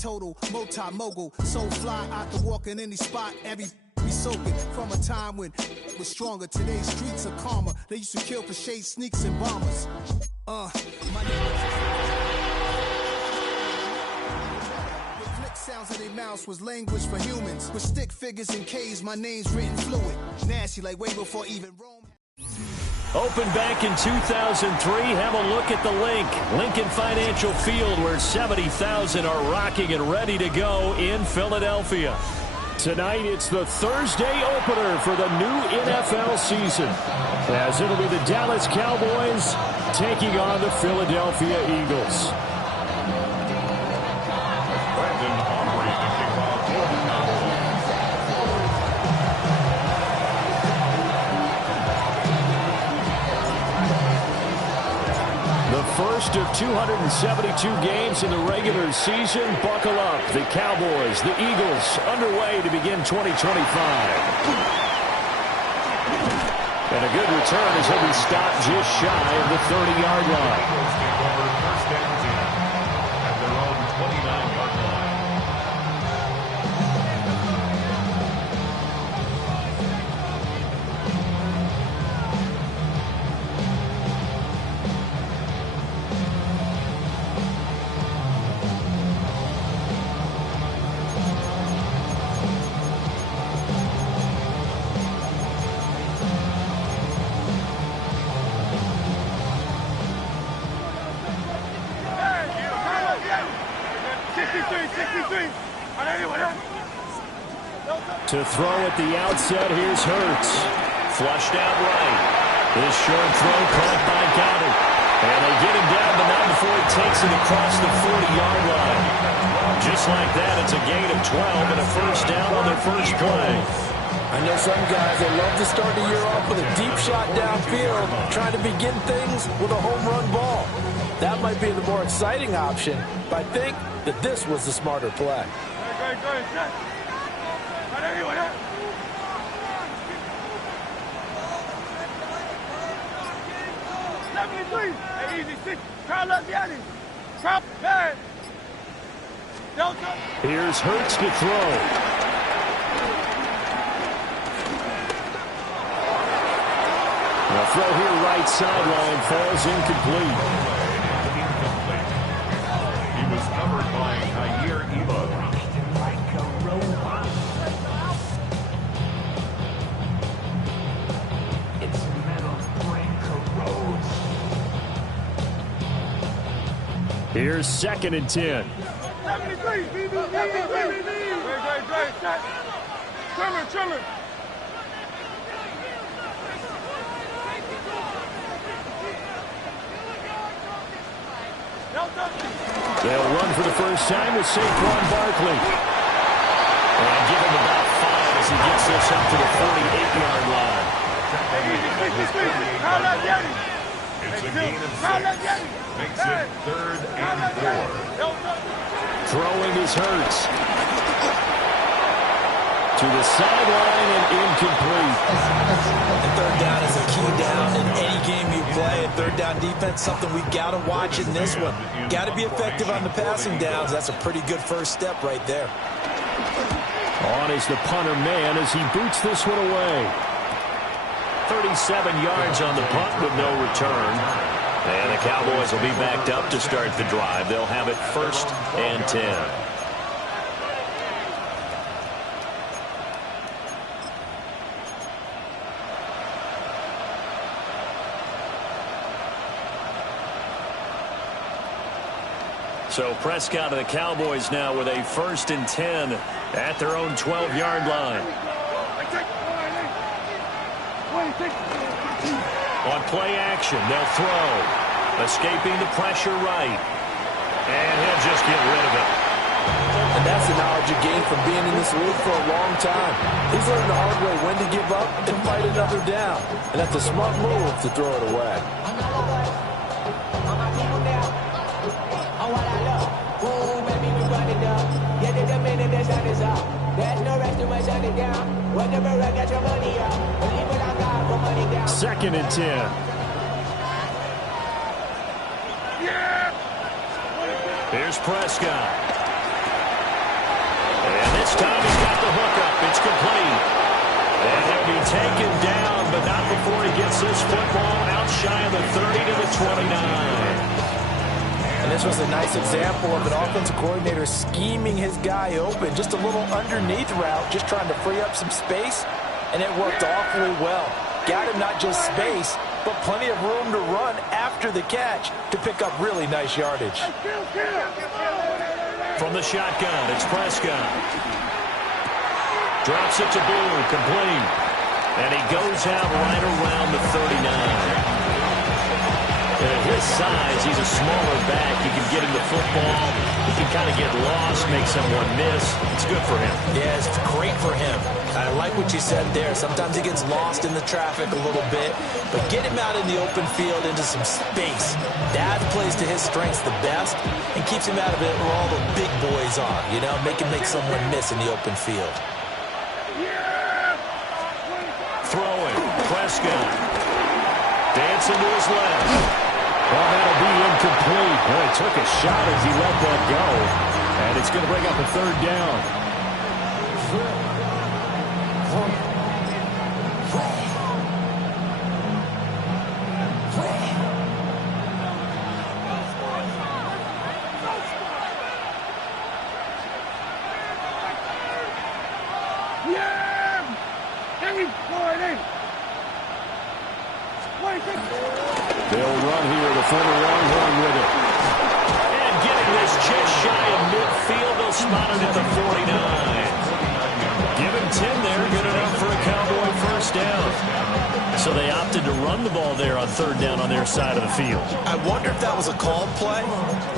total, multi-mogul. So fly out to walk in any spot, every be soaking from a time when was stronger. Today's streets are calmer. They used to kill for shade sneaks and bombers. My with flick sounds in their mouths was language for humans. With stick figures and K's, my name's written fluid. Nasty like way before even Rome. Opened back in 2003. Have a look at the Lincoln Financial Field, where 70,000 are rocking and ready to go in Philadelphia. Tonight, it's the Thursday opener for the new NFL season, as it'll be the Dallas Cowboys taking on the Philadelphia Eagles. First of 272 games in the regular season. Buckle up. The Cowboys, the Eagles, underway to begin 2025. And a good return as he'll be stopped just shy of the 30-yard line. First and 10 at their own 29-yard line. To throw at the outset, here's Hurts. Flushed out right. His short throw caught by Goddard. And they get him down, but not before he takes it across the 40-yard line. Just like that, it's a gain of 12 and a first down on their first play. I know some guys, they love to start the year off with a deep shot downfield, trying to begin things with a home run ball. That might be the more exciting option, but I think that this was the smarter play. Here's Hurts to throw. The throw here right sideline falls incomplete. He was covered by Nahh FR. Here's 2nd and 10. Trimmer. They'll run for the first time with Saquon Barkley. And give him about 5 as he gets this up to the 48-yard line. It's a gain of 6. Makes it 3rd and 4. Throwing is Hurts. To the sideline and incomplete. And 3rd down is a key down in any game you play. And 3rd down defense, something we got to watch in this one. Got to be effective on the passing downs. That's a pretty good first step right there. On is the punter man as he boots this one away. 37 yards on the punt with no return. And the Cowboys will be backed up to start the drive. They'll have it 1st and 10. So Prescott and the Cowboys now with a 1st and 10 at their own 12-yard line. On play action, they'll throw. Escaping the pressure right. And he'll just get rid of it. And that's the knowledge you gain from being in this league for a long time. He's learned the hard way when to give up and fight another down. And that's a smart move to throw it away. Second and 10. Here's Prescott. shy of the 30 to the 29. And this was a nice example of an offensive coordinator scheming his guy open. Just a little underneath route, just trying to free up some space, and it worked awfully well. Got him not just space, but plenty of room to run after the catch to pick up really nice yardage. From the shotgun, it's Prescott. Drops it to Blue, complete. And he goes out right around the 39. At his size, he's a smaller back. You can get him the football. He can kind of get lost, make someone miss. It's good for him. Yeah, it's great for him. I like what you said there. Sometimes he gets lost in the traffic a little bit, but get him out in the open field into some space. That plays to his strengths the best and keeps him out of it where all the big boys are, you know, make someone miss in the open field. Throwing, Prescott. Dancing to his left. Well, that'll be incomplete. Boy, he took a shot as he let that go. And it's going to bring up a third down. They'll run here, the former Longhorn with it. And getting this just shy of midfield, they'll spot it at the 49. Give him 10 there, good enough for a Cowboy first down. So they opted to run the ball there on third down on their side of the field. I wonder if that was a called play,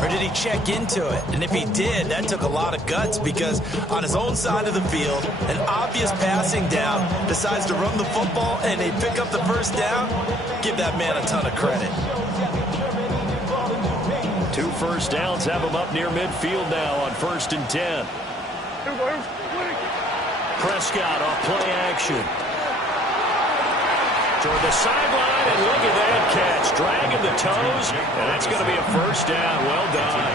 or did he check into it? And if he did, that took a lot of guts, because on his own side of the field, an obvious passing down, decides to run the football, and they pick up the first down. Give that man a ton of credit. 2 first downs have him up near midfield now on 1st and 10. Prescott off play action. Toward the sideline, and look at that catch. Dragging the toes, and that's going to be a first down. Well done.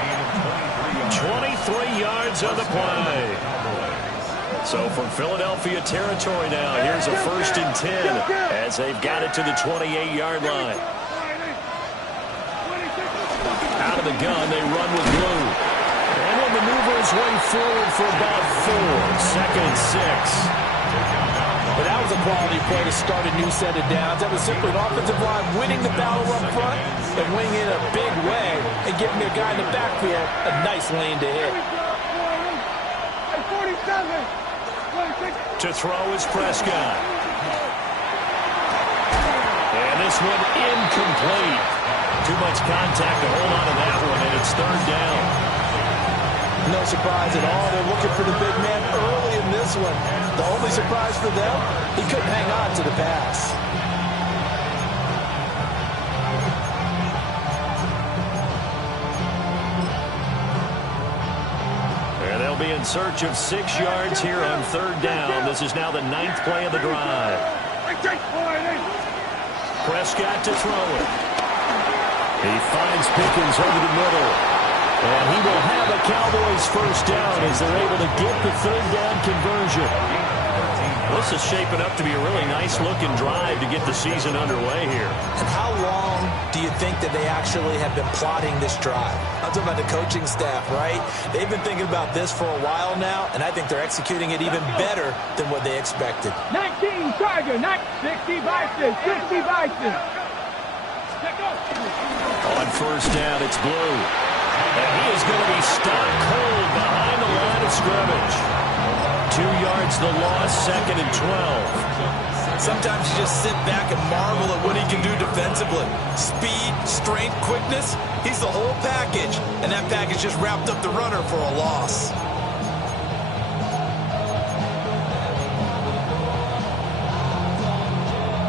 23 yards on the play. So from Philadelphia territory now, here's a 1st and 10 as they've got it to the 28-yard line. Out of the gun, they run with Blue. And he'll maneuver his way forward for about 4. 2nd and 6. But that was a quality play to start a new set of downs. That was simply an offensive line winning the battle up front and winning in a big way and giving their guy in the backfield a nice lane to hit. To throw is Prescott. And this one incomplete. Too much contact to hold on to that one, and it's 3rd down. No surprise at all. They're looking for the big man early in this one. The only surprise for them, he couldn't hang on to the pass. And they'll be in search of 6 yards here on 3rd down. This is now the 9th play of the drive. Prescott to throw it. He finds Pickens over the middle. And he will have a Cowboys first down as they're able to get the 3rd down conversion. This is shaping up to be a really nice-looking drive to get the season underway here. And how long do you think that they actually have been plotting this drive? I'm talking about the coaching staff, right? They've been thinking about this for a while now, and I think they're executing it even better than what they expected. 19 Charger, 60 Bison, 60 Bison. On first down, it's Blue. And he is going to be stopped cold behind the line of scrimmage. 2 yards the loss, 2nd and 12. Sometimes you just sit back and marvel at what he can do defensively. Speed, strength, quickness, he's the whole package. And that package just wrapped up the runner for a loss.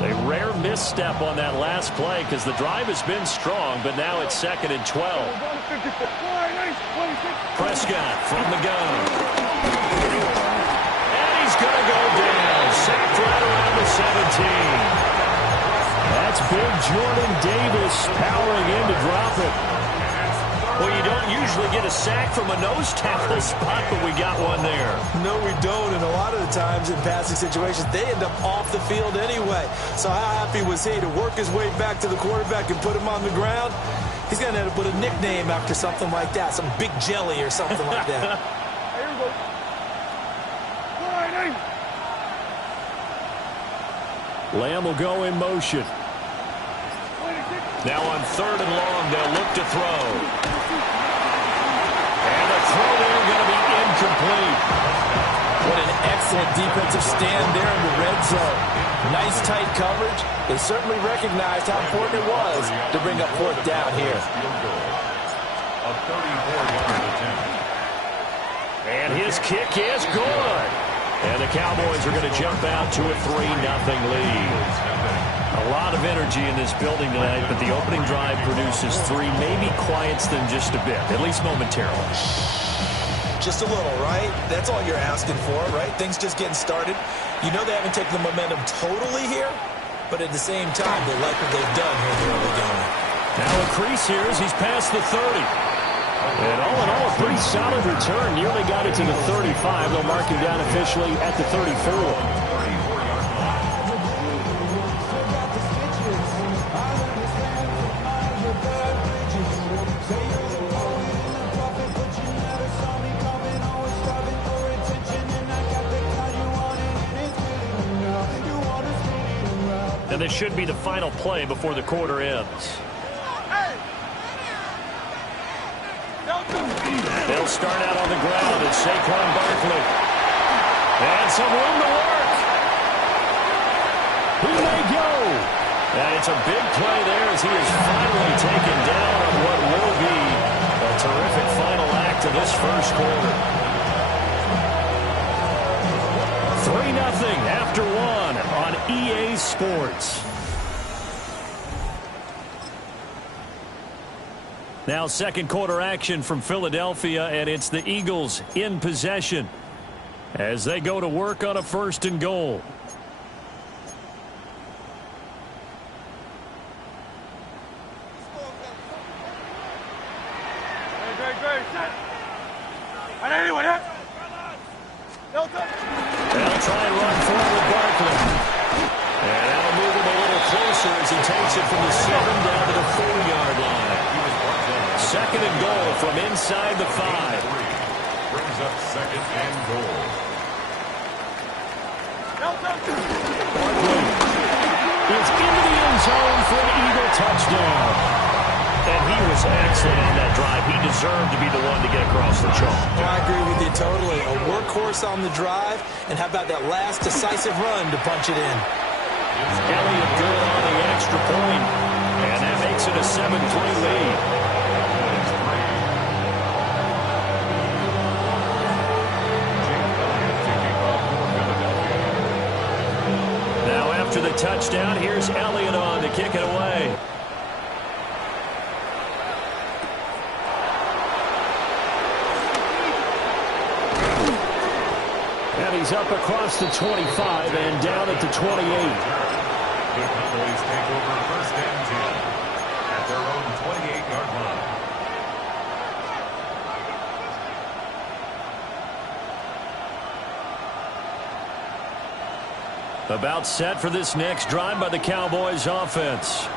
A rare misstep on that last play because the drive has been strong, but now it's 2nd and 12. Prescott from the gun. And he's going to go down. Sacked right around the 17. That's big Jordan Davis powering in to drop it. Well, you don't usually get a sack from a nose tackle spot, but we got one there. No, we don't, and a lot of the times in passing situations, they end up off the field anyway. So how happy was he to work his way back to the quarterback and put him on the ground? He's going to have to put a nickname after something like that, some Big Jelly or something like that. Here we go. Lamb will go in motion. Now on 3rd and long, they'll look to throw. And the throw there going to be incomplete. What an excellent defensive stand there in the red zone. Nice tight coverage. They certainly recognized how important it was to bring up 4th down here. A 34-yard attempt. And his kick is good. And the Cowboys are going to jump out to a 3-0 lead. A lot of energy in this building tonight, but the opening drive produces 3, maybe quiets them just a bit, at least momentarily. Just a little, right? That's all you're asking for, right? Things just getting started. You know they haven't taken the momentum totally here, but at the same time, they like what they've done here in the early game. Now a crease here as he's past the 30. And all in all, a pretty solid return. Nearly got it to the 35. They'll mark him down officially at the 34. And this should be the final play before the quarter ends. They'll start out on the ground as Saquon Barkley. And some room to work. He may go. And it's a big play there as he is finally taken down on what will be a terrific final act of this first quarter. 3-0 after 1 on EA Sports. Now second quarter action from Philadelphia, and it's the Eagles in possession as they go to work on a 1st and goal. They'll try and run forward with Barkley. And that'll move him a little closer as he takes it from the 7 down to the 4-yard line. 2nd and goal from inside the 5. Brings up 2nd and goal. Barkley is into the end zone for an Eagle touchdown. And he was excellent on that drive. He deserved to be the one to get across the chalk. Oh, I agree with you totally. A workhorse on the drive, and how about that last decisive run to punch it in? Elliott good on the extra point, and that makes it a 7-3 lead. Now after the touchdown, here's Elliott on to kick it away. And he's up across the 25 and down at the 28. The Cowboys take over 1st and 10 at their own 28-yard line. About set for this next drive by the Cowboys offense.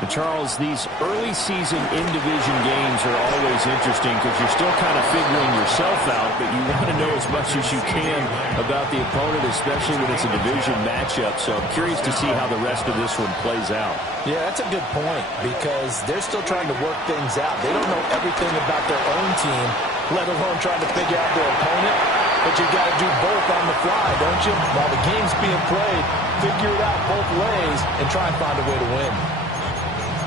And Charles, these early season in-division games are always interesting because you're still kind of figuring yourself out, but you want to know as much as you can about the opponent, especially when it's a division matchup. So I'm curious to see how the rest of this one plays out. Yeah, that's a good point because they're still trying to work things out. They don't know everything about their own team, let alone trying to figure out their opponent. But you got to do both on the fly, don't you? While the game's being played, figure it out both ways and try and find a way to win.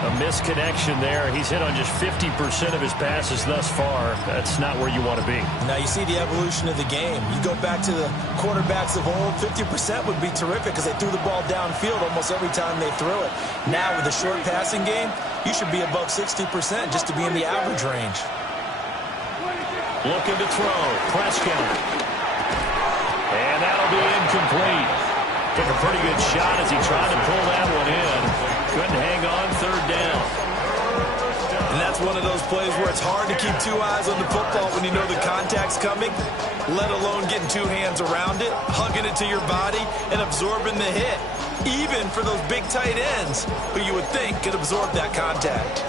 A misconnection there. He's hit on just 50% of his passes thus far. That's not where you want to be. Now you see the evolution of the game. You go back to the quarterbacks of old, 50% would be terrific because they threw the ball downfield almost every time they threw it. Now with the short passing game, you should be above 60% just to be in the average range. Looking to throw. Prescott. And that'll be incomplete. Took a pretty good shot as he tried to pull that one in. Couldn't hang on 3rd down. And that That's one of those plays where it's hard to keep two eyes on the football when you know the contact's coming, let alone getting two hands around it, hugging it to your body, and absorbing the hit, even for those big tight ends who you would think could absorb that contact.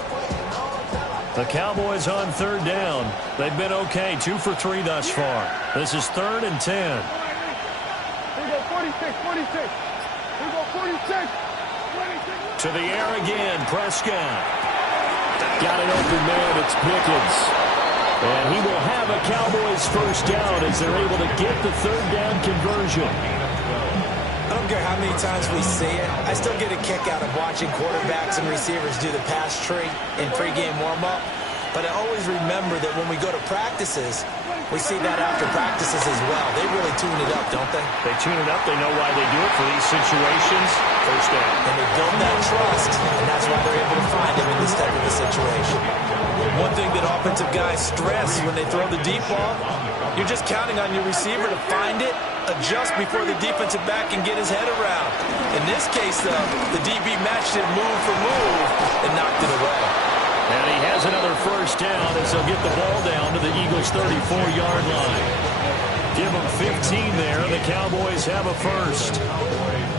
The Cowboys on third down. They've been okay, 2 for 3 thus far. This is 3rd and 10. We go 46, 46. We go 46, 46. To the air again, Prescott. Got an open man, it's Pickens. And he will have a Cowboys first down as they're able to get the third down conversion. I don't care how many times we see it. I still get a kick out of watching quarterbacks and receivers do the pass tree in pregame warm-up. But I always remember that when we go to practices, we see that after practices as well. They really tune it up, don't they? They tune it up. They know why they do it for these situations. First down. And they build that trust, and that's why they're able to find him in this type of a situation. One thing that offensive guys stress when they throw the deep ball, you're just counting on your receiver to find it, adjust before the defensive back can get his head around. In this case, though, the DB matched it move for move and knocked it away. And he has another first down as they'll get the ball down to the Eagles' 34-yard line. Give them 15 there, and the Cowboys have a first.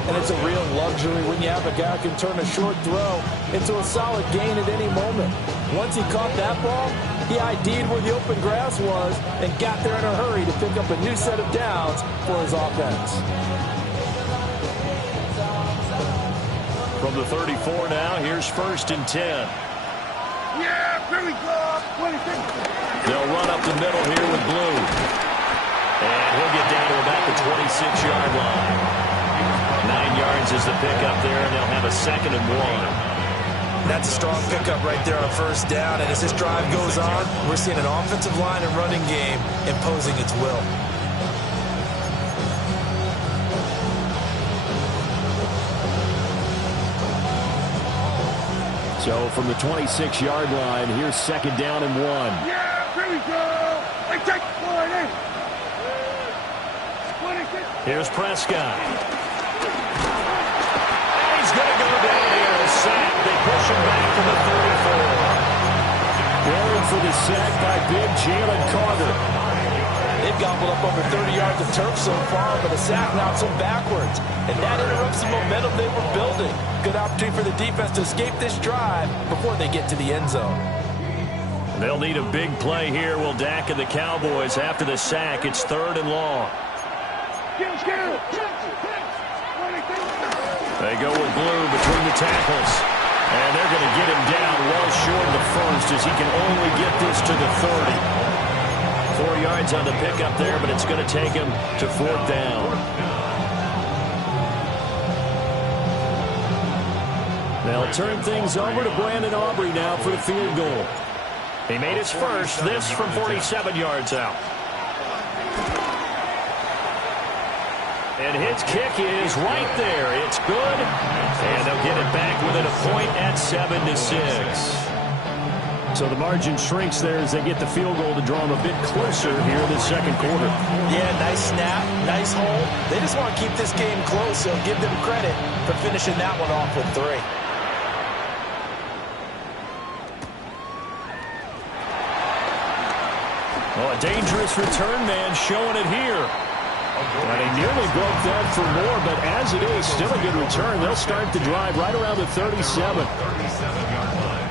And it's a real luxury when you have a guy who can turn a short throw into a solid gain at any moment. Once he caught that ball, he ID'd where the open grass was and got there in a hurry to pick up a new set of downs for his offense. From the 34 now, here's 1st and 10. Yeah, here we go. 26. They'll run up the middle here with Blue. And he'll get down to about the 26-yard line. 9 yards is the pickup there, and they'll have a 2nd and 1. That's a strong pickup right there on first down. And as this drive goes on, we're seeing an offensive line and running game imposing its will. So from the 26-yard line, here's 2nd down and 1. Yeah, here we go. I take 40. 26. Here's Prescott. He's going to go down here. A sack. They push him back to the 34. Going for the sack by big Jalen Carter. They've gobbled up over 30 yards of turf so far, but a sack knocks them backwards. And that interrupts the momentum they were building. Good opportunity for the defense to escape this drive before they get to the end zone. They'll need a big play here. Will Dak and the Cowboys after the sack. It's 3rd and long. They go with Blue between the tackles. And they're going to get him down well short of the first as he can only get this to the 30. 4 yards on the pickup there, but it's going to take him to 4th down. They'll turn things over to Brandon Aubrey now for the field goal. He made his first, this from 47 yards out. And his kick is right there. It's good. And they'll get it back within a point at 7-6. So the margin shrinks there as they get the field goal to draw them a bit closer here in the 2nd quarter. Yeah, nice snap, nice hold. They just want to keep this game close, so give them credit for finishing that one off with 3. Oh, a dangerous return man showing it here. And he nearly broke that for more, but as it is, still a good return. They'll start the drive right around the 37. 37-yard line.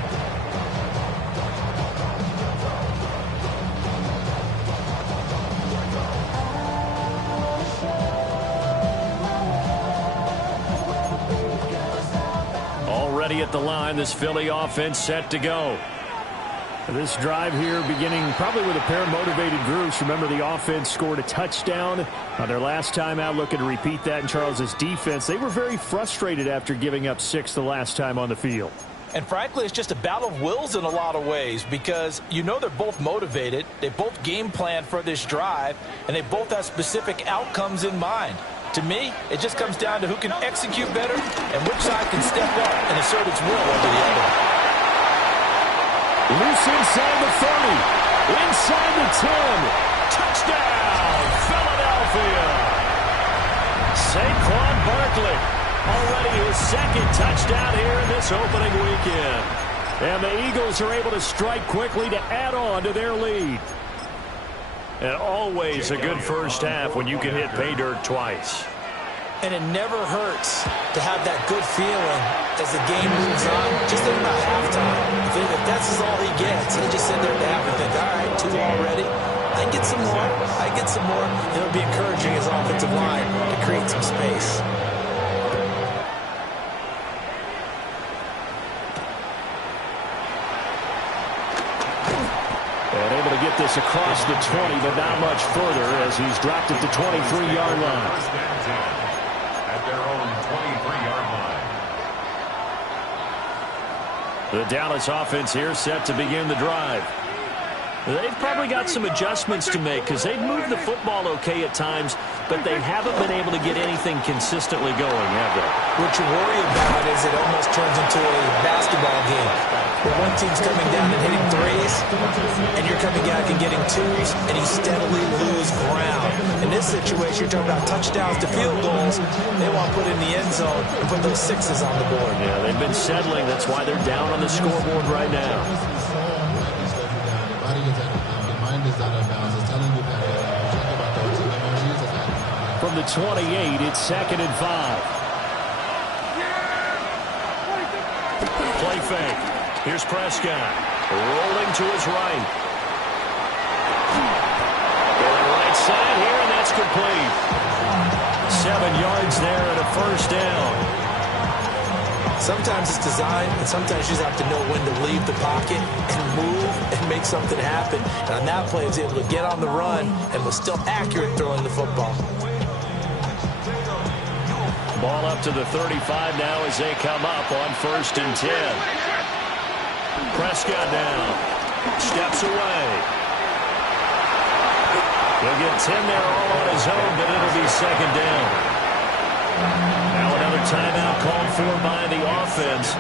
Already at the line, this Philly offense set to go. This drive here beginning probably with a pair of motivated groups. Remember, the offense scored a touchdown on their last time out, looking to repeat that in Charles's defense. They were very frustrated after giving up 6 the last time on the field. And frankly, it's just a battle of wills in a lot of ways because you know they're both motivated. They both game plan for this drive, and they both have specific outcomes in mind. To me, it just comes down to who can execute better and which side can step up and assert its will over the other. Loose inside the 30. Inside the 10. Touchdown, Philadelphia. Saquon Barkley. Already his 2nd touchdown here in this opening weekend. And the Eagles are able to strike quickly to add on to their lead. And always a good first half when you can hit pay dirt twice. And it never hurts to have that good feeling as the game moves on. Just think about halftime. If that's all he gets, he'll just sit there at the half and think, all right, 2 already. I get some more. I get some more. It'll be encouraging his offensive line to create some space. And able to get this across the 20, but not much further as he's dropped at the 23-yard line. First down 10 at their own 23-yard line. The Dallas offense here set to begin the drive. They've probably got some adjustments to make because they've moved the football okay at times, but they haven't been able to get anything consistently going, have they? What you worry about is it almost turns into a basketball game where one team's coming down and hitting threes, and you're coming back and getting twos, and you steadily lose ground. In this situation, you're talking about touchdowns to field goals. They want to put in the end zone and put those sixes on the board. Yeah, they've been settling. That's why they're down on the scoreboard right now. From the 28, it's 2nd and 5. Play fake. Here's Prescott. Rolling to his right. Going right side here, and that's complete. 7 yards there and a first down. Sometimes it's design, and sometimes you just have to know when to leave the pocket and move and make something happen. And on that play, he was able to get on the run and was still accurate throwing the football. Ball up to the 35 now as they come up on 1st and 10. Prescott down. Steps away. He'll get 10 there all on his own, but it'll be 2nd down. Now another timeout called for by the offense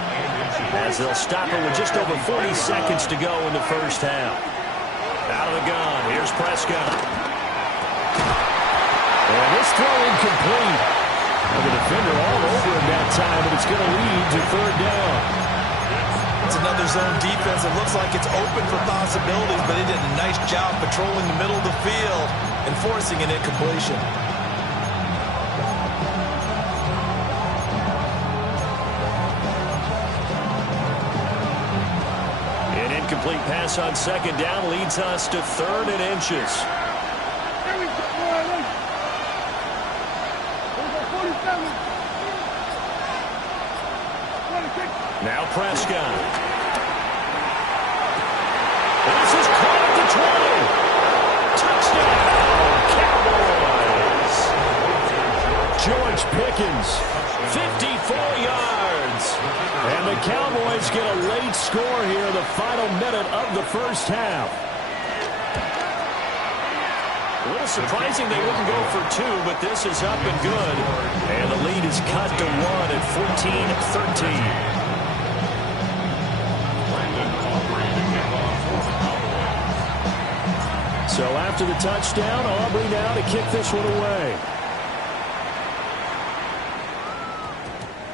as they'll stop it with just over 40 seconds to go in the first half. Out of the gun, here's Prescott. And this throw incomplete. The defender all over him that time, but it's going to lead to 3rd down. It's another zone defense. It looks like it's open for possibilities, but they did a nice job patrolling the middle of the field and forcing an incompletion. An incomplete pass on 2nd down leads us to 3rd and inches. Now Prescott. This is caught at the 20. Touchdown, Cowboys. George Pickens, 54 yards. And the Cowboys get a late score here in the final minute of the first half. A little surprising they wouldn't go for 2, but this is up and good. And the lead is cut to 1 at 14-13. So after the touchdown, Aubrey now to kick this one away.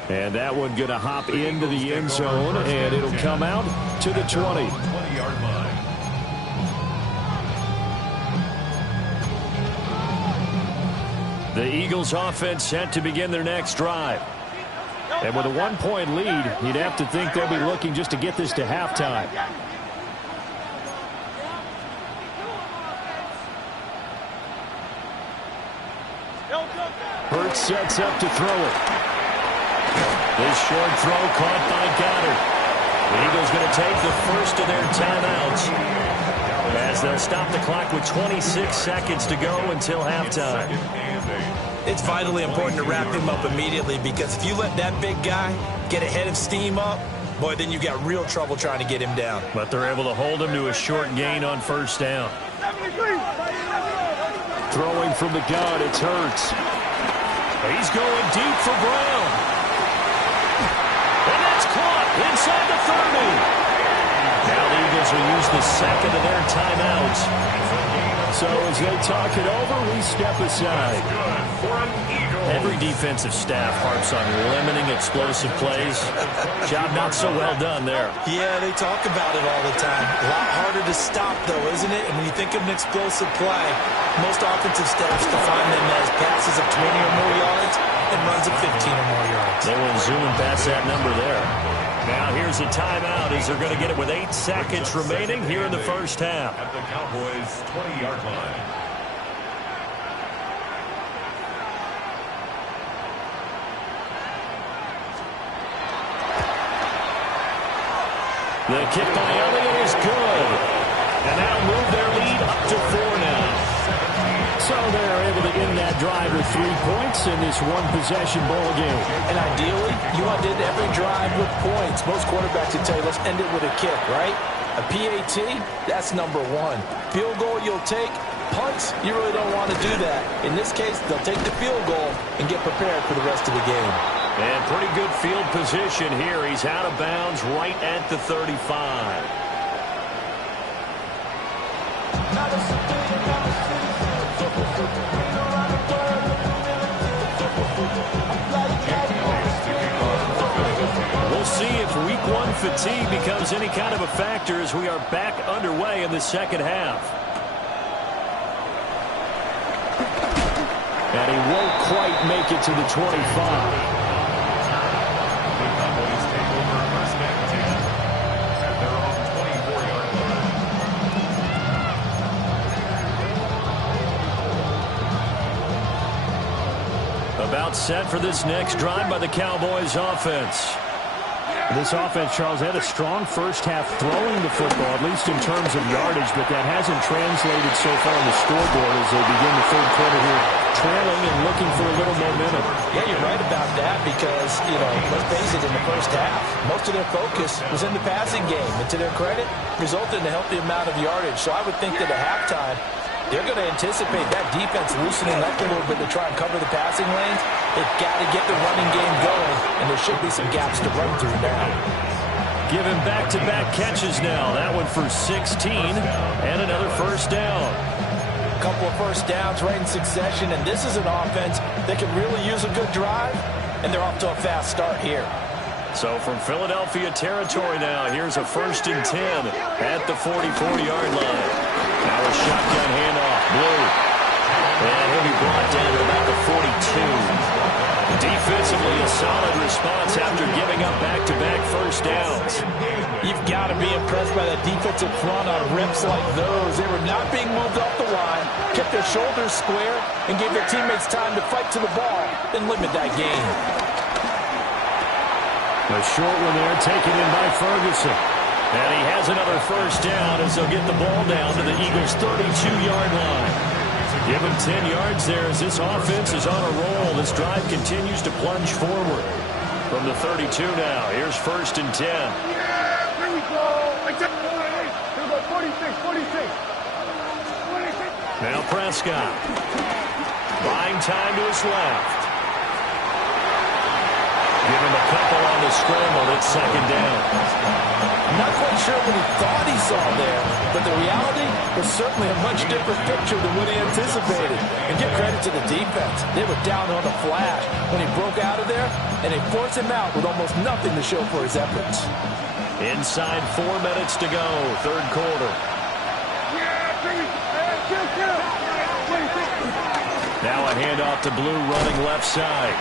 And that one going to hop into the end zone, and it'll come out to the 20. 20-yard line. The Eagles offense set to begin their next drive. And with a 1-point lead, you'd have to think they'll be looking just to get this to halftime. Hurts sets up to throw it. This short throw caught by Goddard. The Eagles going to take the first of their timeouts as they'll stop the clock with 26 seconds to go until halftime. It's vitally important to wrap him up immediately because if you let that big guy get ahead of steam up, boy, then you got real trouble trying to get him down. But they're able to hold him to a short gain on 1st down. Throwing from the gun, it's Hurts. He's going deep for Brown. And that's caught inside the 30. Now the Eagles will use the second of their timeouts So as they talk it over, we step aside. Every defensive staff harps on limiting explosive plays. Job not so well done there. Yeah, they talk about it all the time. A lot harder to stop, though, isn't it? And when you think of an explosive play, most offensive staffs define them as passes of 20 or more yards and runs of 15 or more yards. They will zoom past that number there. Now here's a timeout as they're going to get it with 8 seconds remaining here in the first half. At the Cowboys' 20-yard line. The kick by Elliott is good. And that'll move their lead up to 4 now. So they're able to end that drive with 3 points in this one-possession ball game. And ideally, you want to end every drive with points. Most quarterbacks would tell you, let's end it with a kick, right? A PAT, that's number 1. Field goal you'll take. Punts, you really don't want to do that. In this case, they'll take the field goal and get prepared for the rest of the game. And pretty good field position here. He's out of bounds right at the 35. We'll see if week 1 fatigue becomes any kind of a factor as we are back underway in the second half. And he won't quite make it to the 25. About set for this next drive by the Cowboys offense. This offense, Charles, had a strong first half throwing the football, at least in terms of yardage, but that hasn't translated so far on the scoreboard as they begin the third quarter here, trailing and looking for a little momentum. Yeah, you're right about that because, let's face it, in the first half, most of their focus was in the passing game. And to their credit, resulted in a healthy amount of yardage. So I would think that at halftime, they're going to anticipate that defense loosening up a little bit to try and cover the passing lanes. They've got to get the running game going, and there should be some gaps to run through now. Giving back-to-back catches now. That one for 16, and another first down. A couple of first downs right in succession, and this is an offense that can really use a good drive, and they're off to a fast start here. So from Philadelphia territory now, here's a 1st and 10 at the 44-yard line. Now a shotgun handoff, Blue. And he'll be brought down to about the 42. Defensively, a solid response after giving up back-to-back first downs. You've got to be impressed by that defensive front on rips like those. They were not being moved off the line, kept their shoulders square, and gave their teammates time to fight to the ball and limit that gain. A short one there taken in by Ferguson. And he has another first down as they'll get the ball down to the Eagles' 32-yard line. Give him 10 yards there as this offense is on a roll. This drive continues to plunge forward. From the 32 now, here's 1st and 10. Yeah, here we go. Here we go, 46. Now Prescott. Buying time to his left. Give him a couple on the scramble. It's 2nd down. Not quite sure what he thought he saw there, but the reality was certainly a much different picture than what he anticipated. And give credit to the defense. They were down on the flash when he broke out of there, and they forced him out with almost nothing to show for his efforts. Inside 4 minutes to go, 3rd quarter. Now a handoff to Blue running left side.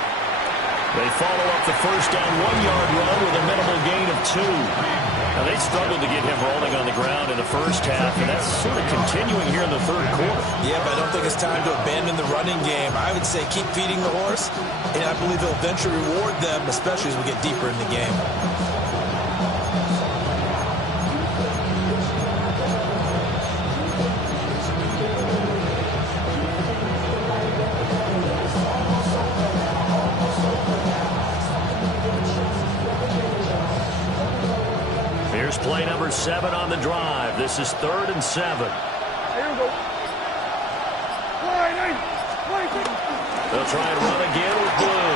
They follow up the first down 1-yard run with a minimal gain of 2. Now, they struggled to get him rolling on the ground in the first half, and that's sort of continuing here in the 3rd quarter. Yeah, but I don't think it's time to abandon the running game. I would say keep feeding the horse, and I believe it'll eventually reward them, especially as we get deeper in the game. Play number 7 on the drive. This is 3rd and 7. Here we go. They'll try and run again with Blue.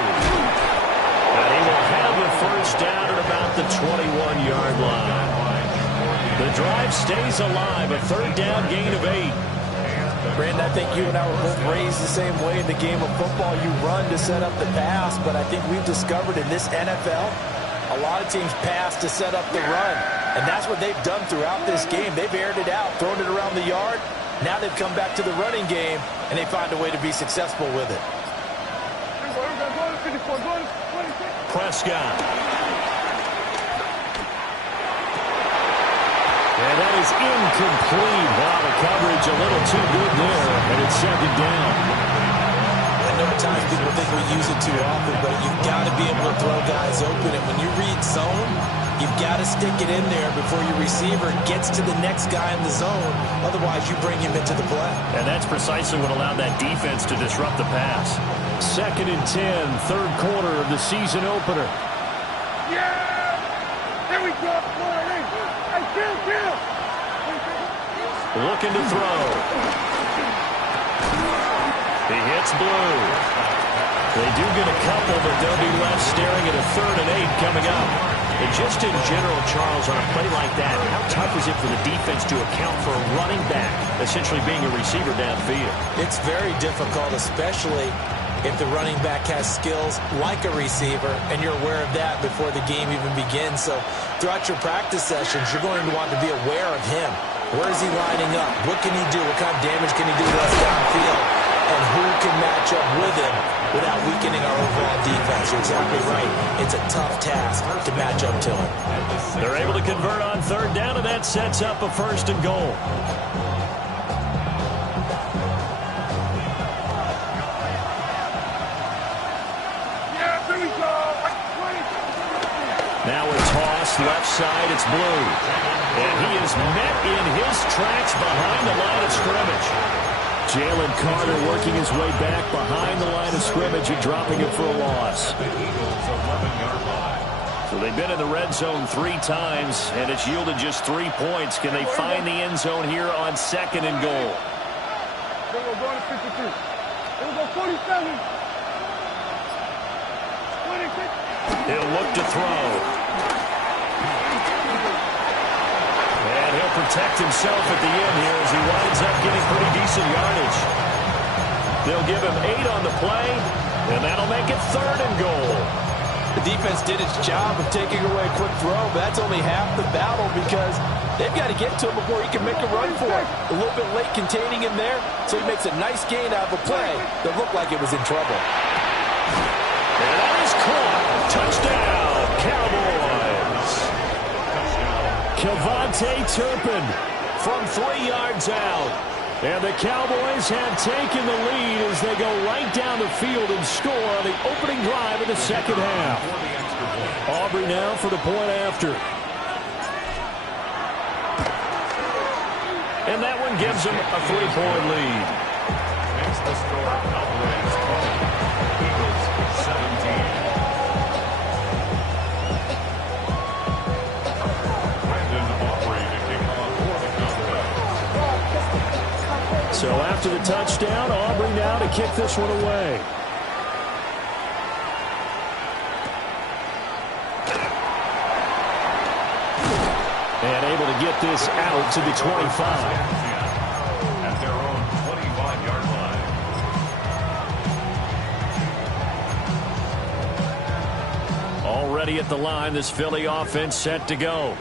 And he will have the first down at about the 21-yard line. The drive stays alive. A 3rd down gain of 8. Brandon, I think you and I were both raised the same way in the game of football. You run to set up the pass, but I think we've discovered in this NFL, a lot of teams pass to set up the run. And that's what they've done throughout this game. They've aired it out, thrown it around the yard. Now they've come back to the running game, and they find a way to be successful with it. Prescott. And that is incomplete. Wow, the coverage a little too good there, and it's second down. I know at times people think we use it too often, but you've got to be able to throw guys open. And when you read zone, you've got to stick it in there before your receiver gets to the next guy in the zone. Otherwise, you bring him into the play. And that's precisely what allowed that defense to disrupt the pass. Second and 10, third quarter of the season opener. Yeah! There we go! Hey, kill! Looking to throw. He hits blue. They do get a couple, but they'll be left staring at a 3rd and 8 coming up. And just in general, Charles, on a play like that, how tough is it for the defense to account for a running back essentially being a receiver downfield? It's very difficult, especially if the running back has skills like a receiver, and you're aware of that before the game even begins. So throughout your practice sessions, you're going to want to be aware of him. Where is he lining up? What can he do? What kind of damage can he do to us downfield? And who can match up with him without weakening our overall defense? You're exactly right. It's a tough task to match up to him. They're able to convert on 3rd down, and that sets up a 1st and goal. Now a toss, left side, it's blue. And he is met in his tracks behind the line of scrimmage. Jalen Carter working his way back behind the line of scrimmage and dropping him for a loss. So they've been in the red zone 3 times, and it's yielded just 3 points. Can they find the end zone here on 2nd and goal? They will go to 52. They will go 47. 26. He'll look to throw. And he'll protect himself at the end here as he winds up getting pretty decent yardage. They'll give him 8 on the play, and that'll make it 3rd and goal. The defense did its job of taking away a quick throw, but that's only half the battle because they've got to get to him before he can make a run for it. A little bit late containing him there, so he makes a nice gain out of a play that looked like it was in trouble. And that is caught. Touchdown, Cowboys. Kevontae Turpin from 3 yards out. And the Cowboys have taken the lead as they go right down the field and score on the opening drive of the 2nd half. Aubrey now for the point after. And that one gives them a 3-point lead. Makes the score Cowboys 20, Eagles 17. So after the touchdown, Aubrey now to kick this one away. And able to get this out to the 25. At their own 25-yard line. Already at the line, this Philly offense set to go.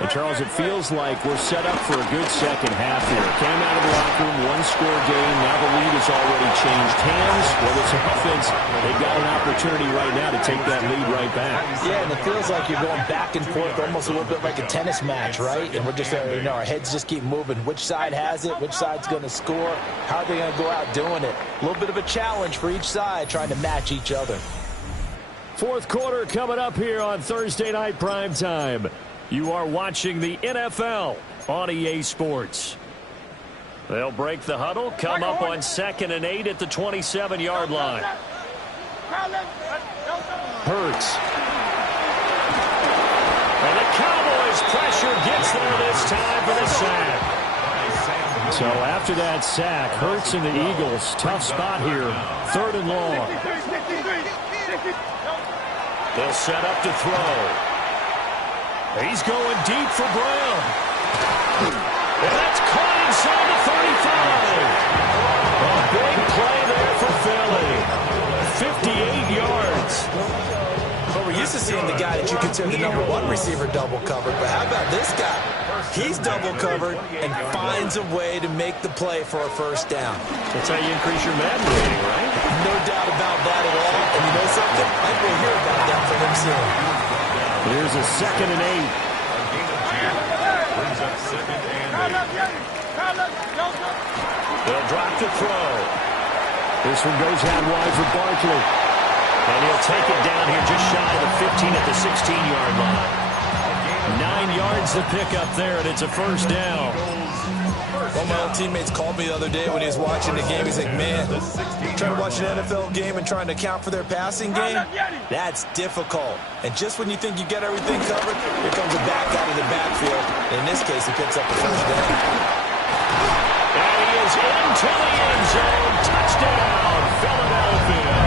And, Charles, it feels like we're set up for a good second half here. Came out of the locker room, 1-score game. Now the lead has already changed hands. Well, this offense, they've got an opportunity right now to take that lead right back. Yeah, and it feels like you're going back and forth almost a little bit like a tennis match, right? And we're just, our heads just keep moving. Which side has it? Which side's going to score? How are they going to go out doing it? A little bit of a challenge for each side trying to match each other. 4th quarter coming up here on Thursday night primetime. You are watching the NFL on EA Sports. They'll break the huddle, come up on 2nd and 8 at the 27-yard line. Hurts. And the Cowboys pressure gets there this time for the sack. So after that sack, Hurts and the Eagles, tough spot here, 3rd and long. They'll set up to throw. He's going deep for Brown. And that's caught inside the 35. A big play there for Philly. 58 yards. Well, we're used to seeing the guy that you consider the #1 receiver double covered, but how about this guy? He's double covered and finds a way to make the play for a first down. That's how you increase your Madden rating, right? No doubt about that at all. And you know something? I think we'll hear about that from him soon. Here's a 2nd and 8. Brings up 2nd and 8. They'll drop the throw. This one goes out wide for Barkley. And he'll take it down here just shy of the 15 at the 16-yard line. 9 yards to pick up there, and it's a first down. One of my old teammates called me the other day when he was watching the game. He's like, man, trying to watch an NFL game and trying to account for their passing game, that's difficult. And just when you think you get everything covered, here comes a back out of the backfield. In this case, he picks up the first down. And he is into the end zone. Touchdown, Philadelphia.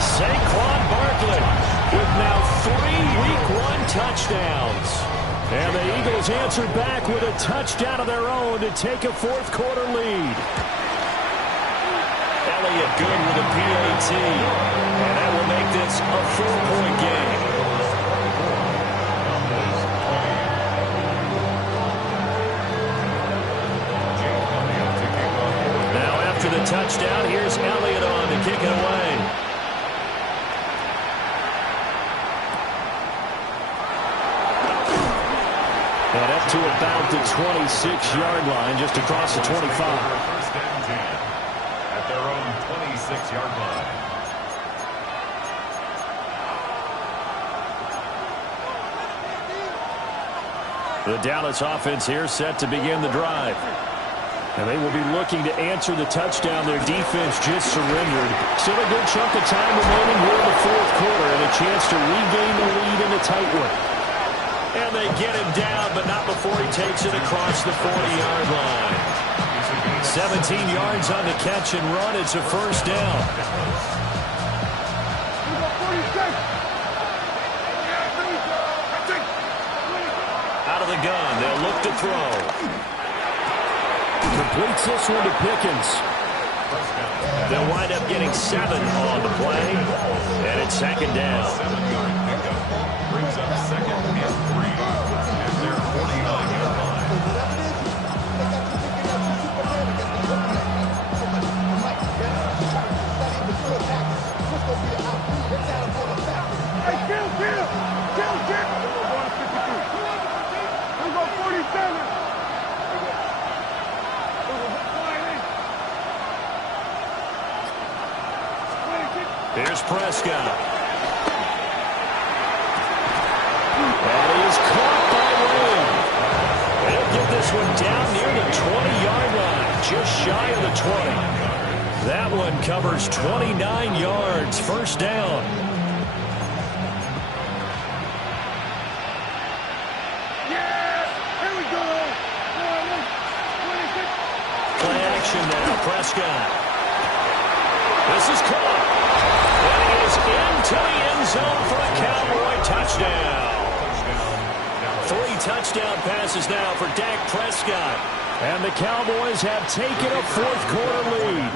Saquon Barkley with now 3 Week 1 touchdowns. And the Eagles answer back with a touchdown of their own to take a 4th quarter lead. Elliott good with a PAT. And that will make this a 4-point game. Now after the touchdown, here's Elliott on to kick it away. And up to about the 26-yard line, just across the 25. First and 10 at their own 26-yard line. The Dallas offense here set to begin the drive. And they will be looking to answer the touchdown their defense just surrendered. Still a good chunk of time remaining here in the 4th quarter and a chance to regain the lead in the tight one. And they get him down, but not before he takes it across the 40-yard line. 17 yards on the catch and run. It's a first down. Out of the gun, they'll look to throw. Completes this one to Pickens. They'll wind up getting 7 on the play, and it's 2nd down. 7-yard pickup brings up 2nd and 3 at their 49-yard line. Hey, kill! We'll go 47. Here's Prescott. And he is caught by Lamb. They'll get this one down near the 20-yard line, just shy of the 20. That one covers 29 yards, first down. Here we go. Play action now, Prescott. This is caught. And he is into the end zone for a Cowboy touchdown. 3 touchdown passes now for Dak Prescott. And the Cowboys have taken a 4th quarter lead.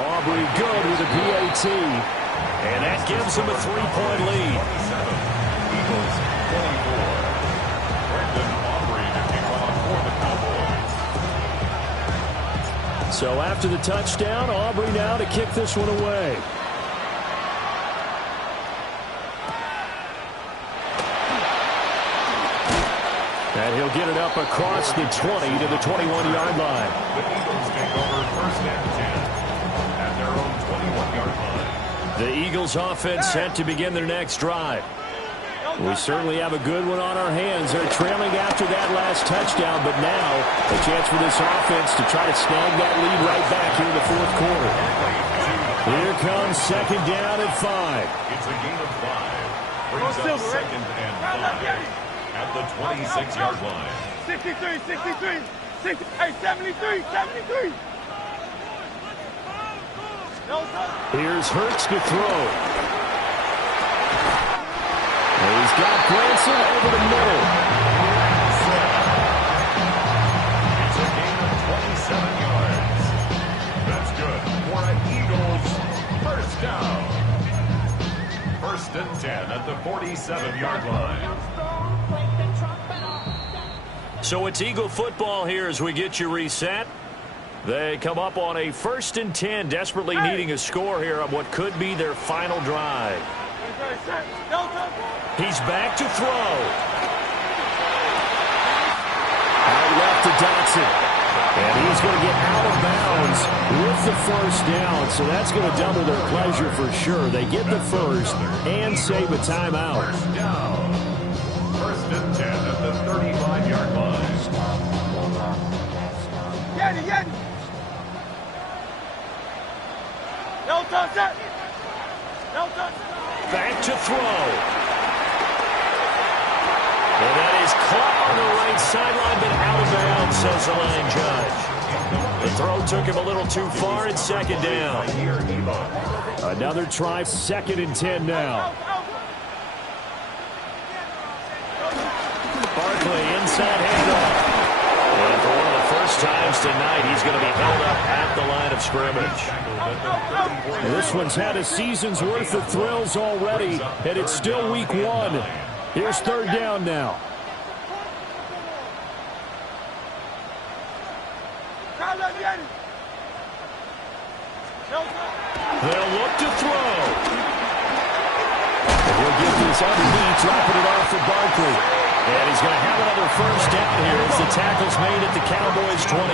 Aubrey good with a PAT. And that gives them a 3-point lead. Eagles 24. Brendan Aubrey to kick off for the Cowboys. So after the touchdown, Aubrey now to kick this one away. And he'll get it up across the 20 to the 21-yard line. The Eagles take over first and 10 at their own 21-yard line. The Eagles offense set to begin their next drive. We certainly have a good one on our hands. They're trailing after that last touchdown, but now a chance for this offense to try to snag that lead right back here in the 4th quarter. Here comes 2nd down at 5. It's a gain of 5. Brings up 2nd and 5 at the 26-yard line. 63. Hey, 73. Here's Hurts to throw. He's got Branson over the middle. It's a gain of 27 yards. That's good for an Eagles first down. 1st and 10 at the 47-yard line. So it's Eagle football here as we get you reset. They come up on a 1st and 10, desperately needing a score here on what could be their final drive. He's back to throw. Out left to Dotson. And he's going to get out of bounds with the 1st down, so that's going to double their pleasure for sure. They get the 1st and save a timeout. 1st down. 1st and 10 at the 35-yard line. Yeti. No touch it. No touch it. Back to throw. And that is caught on the right sideline, but out of bounds, says the line judge. The throw took him a little too far. It's 2nd down. Another try, 2nd and 10 now. Barkley inside handoff. And for one of the first times tonight, he's going to be held up at the line of scrimmage. This one's had a season's worth of thrills already, and it's still week 1. Here's 3rd down now. They'll look to throw. And he'll get this underneath, dropping it off for Barkley. And he's going to have another 1st down here as the tackle's made at the Cowboys' 21.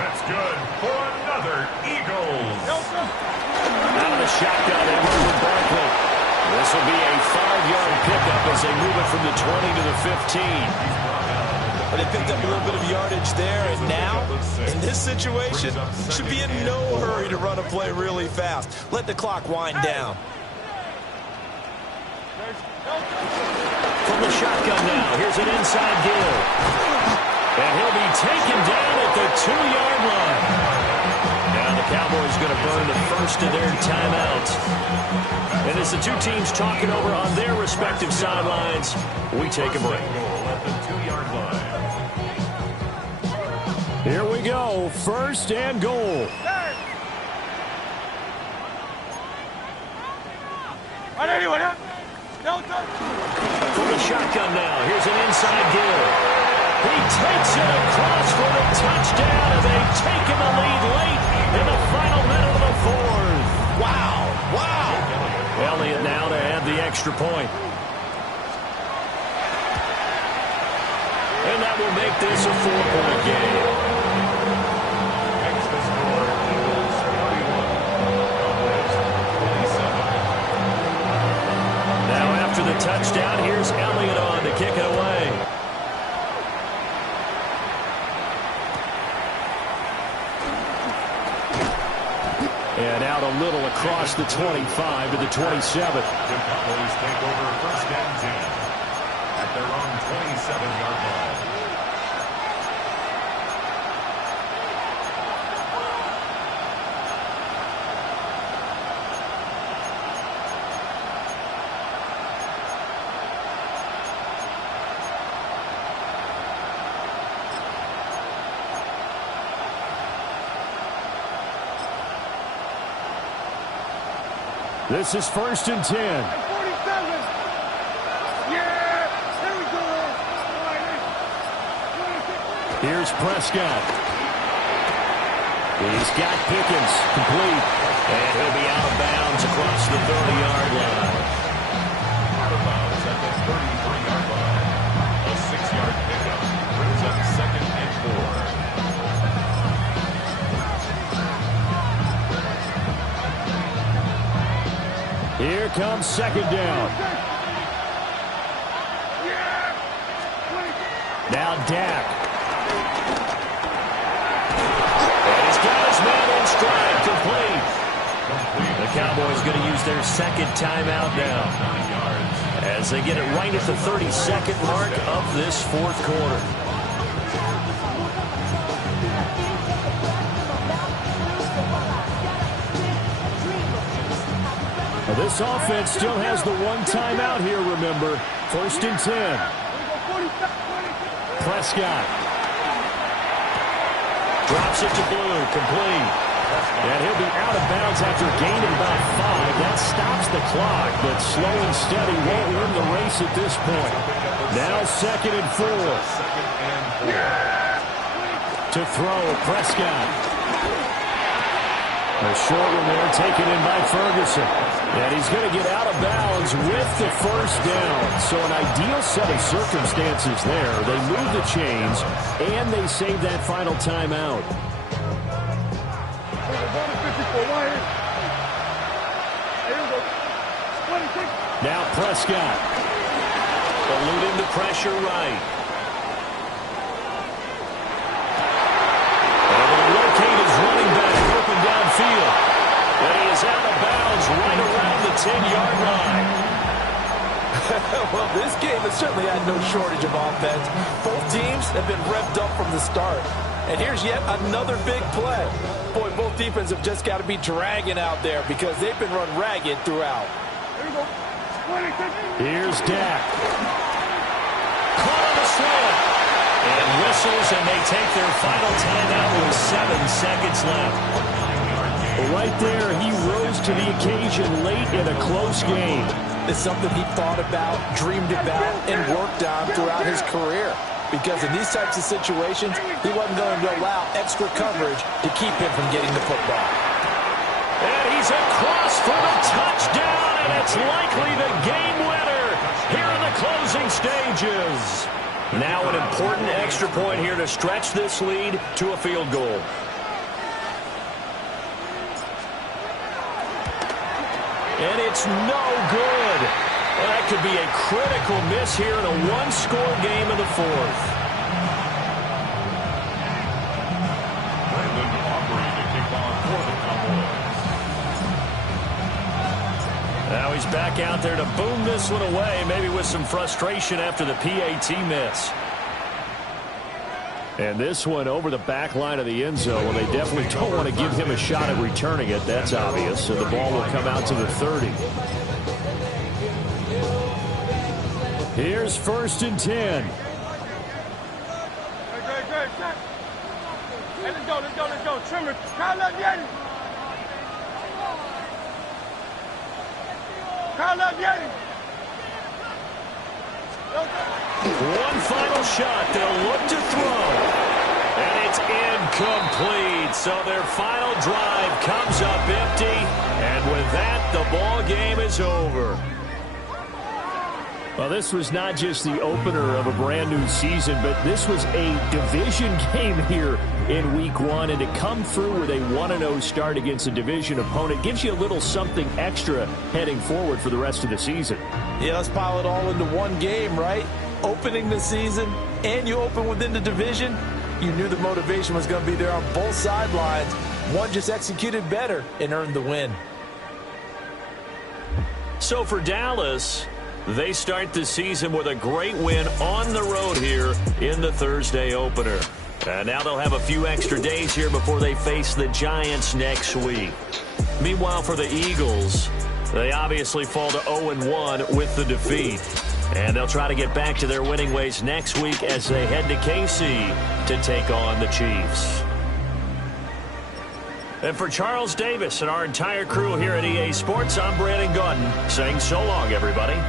That's good for another Eagles. Out of the shotgun, they move with Barkley. This will be a 5-yard pickup as they move it from the 20 to the 15. But they picked up a little bit of yardage there, and now, in this situation, should be in no hurry to run a play really fast. Let the clock wind down. From the shotgun now, here's an inside gill. And he'll be taken down at the 2-yard line. Now the Cowboys going to burn the 1st of their timeouts. And as the two teams talk it over on their respective sidelines, we take a break. Here we go, 1st and goal. From the shotgun now, here's an inside gill. He takes it across for the touchdown, and they've taken the lead late in the final minute of the 4th. Wow. Elliott now to add the extra point. And that will make this a 4-point game. After the touchdown, here's Elliott on to kick it away. And out a little across the 25 to the 27. The Cowboys take over 1st and 10 at their own 27-yard line. This is 1st and 10. 47. Yeah, there we go. Here's Prescott. He's got Pickens complete. And he'll be out of bounds across the 30-yard line. Out of bounds at the 33-yard line. A 6-yard pickup brings up 2nd and 4. Here comes 2nd down. Now Dak. And he's got his man in stride, complete. The Cowboys going to use their 2nd timeout now as they get it right at the 32nd mark of this 4th quarter. This offense still has the one timeout here, remember. 1st and 10. Prescott. Drops it to Blue, complete. And he'll be out of bounds after gaining about 5. That stops the clock, but slow and steady won't win the race at this point. Now 2nd and 4. To throw, Prescott. A short one there taken in by Ferguson. And he's going to get out of bounds with the 1st down. So an ideal set of circumstances there. They move the chains, and they save that final timeout. Now Prescott. Eluding the pressure right. And they'll locate his running back open downfield. And he is out of bounds right around the 10-yard line. Well, this game has certainly had no shortage of offense. Both teams have been revved up from the start. And here's yet another big play. Boy, both defenses have just got to be dragging out there because they've been run ragged throughout. Here's Dak. Caught on the slant. And whistles, and they take their final timeout with 7 seconds left. Right there, he rose to the occasion late in a close game. It's something he thought about, dreamed about, and worked on throughout his career. Because in these types of situations, he wasn't going to allow extra coverage to keep him from getting the football. And he's across for the touchdown, and it's likely the game winner here in the closing stages. Now an important extra point here to stretch this lead to a field goal. And it's no good. Well, that could be a critical miss here in a one-score game in the 4th. Now he's back out there to boom this one away, maybe with some frustration after the PAT miss. And this one over the back line of the end zone. Well, they definitely don't want to give him a shot at returning it. That's obvious. So the ball will come out to the 30. Here's 1st and 10. Great. Hey, let's go. Trimmer. Kyle up, Yeti. One final shot. They'll look to throw. And it's incomplete. So their final drive comes up empty. And with that, the ball game is over. Well, this was not just the opener of a brand new season, but this was a division game here in week 1. And to come through with a 1-0 start against a division opponent gives you a little something extra heading forward for the rest of the season. Yeah, let's pile it all into one game, right? Opening the season, and you open within the division. You knew the motivation was going to be there on both sidelines. One just executed better and earned the win. So for Dallas, they start the season with a great win on the road here in the Thursday opener. And now they'll have a few extra days here before they face the Giants next week. Meanwhile, for the Eagles, they obviously fall to 0-1 with the defeat. And they'll try to get back to their winning ways next week as they head to KC to take on the Chiefs. And for Charles Davis and our entire crew here at EA Sports, I'm Brandon Gaudin saying so long, everybody.